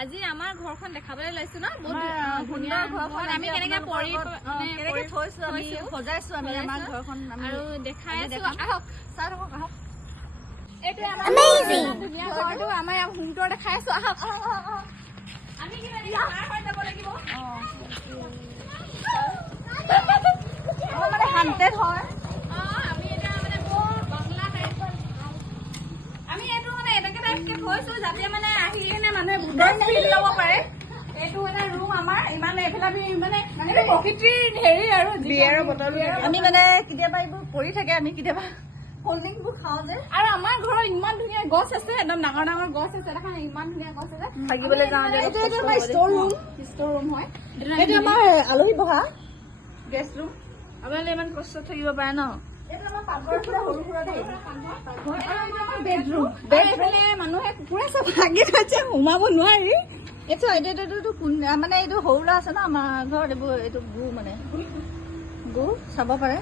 আজি আমাৰ ঘৰখন দেখাবলৈ লৈছো ন বহুত সুন্দৰ ঘৰখন আমি কেনেকৈ কেনেকৈ থৈছো আমি সজাইছো আমি আমাৰ ঘৰখন আৰু দেখাই আছো আহক চাই থাকক আহক এইটো আমাৰ ধুনীয়া ঘৰটো আমাৰ হোম টুৰ দেখাই আছো আহক আমি কিবা পাৰ হৈ যাব লাগিব মানে হান্টেড হয় আমি এটা মানে বৰ বাংলা টাইপ আমি এইটো মানে এনেকে টাইপকে থৈছো যাতে মানে আহি কিনে মানুহে ভূতৰ ফিল ল'ব পাৰে এইটো মানে ৰুম আমাৰ ইমান এইফালে আমি মানে প্ৰকৃতিৰ হেৰি আৰু বিয়াৰৰ বটল আমি মানে কেতিয়াবা এইবোৰ পৰি থাকে আমি কেতিয়াবা হোল্ডিংবোৰ খাওঁ যে আৰু আমাৰ ঘৰত ইমান ধুনীয়া গছ আছে একদম ডাঙৰ ডাঙৰ গছ আছে দেখা ইমান ধুনীয়া গছ আছে থাকিবলৈ যাওঁ এইটো আমাৰ ষ্ট'ৰ ৰুম হয় এইটো আমাৰ আলহী বহা গেষ্ট ৰুম আপোনালোকে ইমান কষ্ট থাকিব পাৰে ন এইটো আমাৰ পাকঘৰ সৰু সুৰা দেই আমাৰ বেডৰুম মানুহে কুকুৰে চব ভাগি থৈছে সোমাব নোৱাৰি এইটো মানে এইটো সৰু ল'ৰা আছে ন আমাৰ ঘৰত এইবোৰ এইটো গু মানে গু চাব পাৰে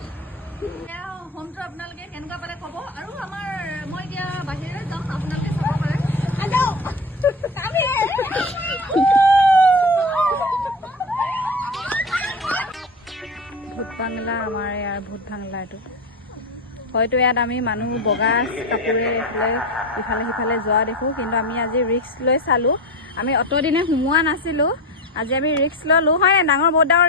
হোমটো আপোনালোকে কেনেকুৱা পালে ক'ব আৰু আমাৰ মই এতিয়া বাহিৰলৈ যাম আপোনালোকে চাব পাৰে ভূত বাংলা আমাৰ ইয়াৰ ভূত বাংলা এইটো হয়তো ইয়াত আমি মানুহ বগা কাপোৰে ইফালে সিফালে যোৱা দেখোঁ কিন্তু আমি আজি ৰিস্ক লৈ চালোঁ আমি অতদিনে সোমোৱা নাছিলোঁ আজি আমি ৰিস্ক ল'লোঁ হয় ডাঙৰ বহুত ডাঙৰ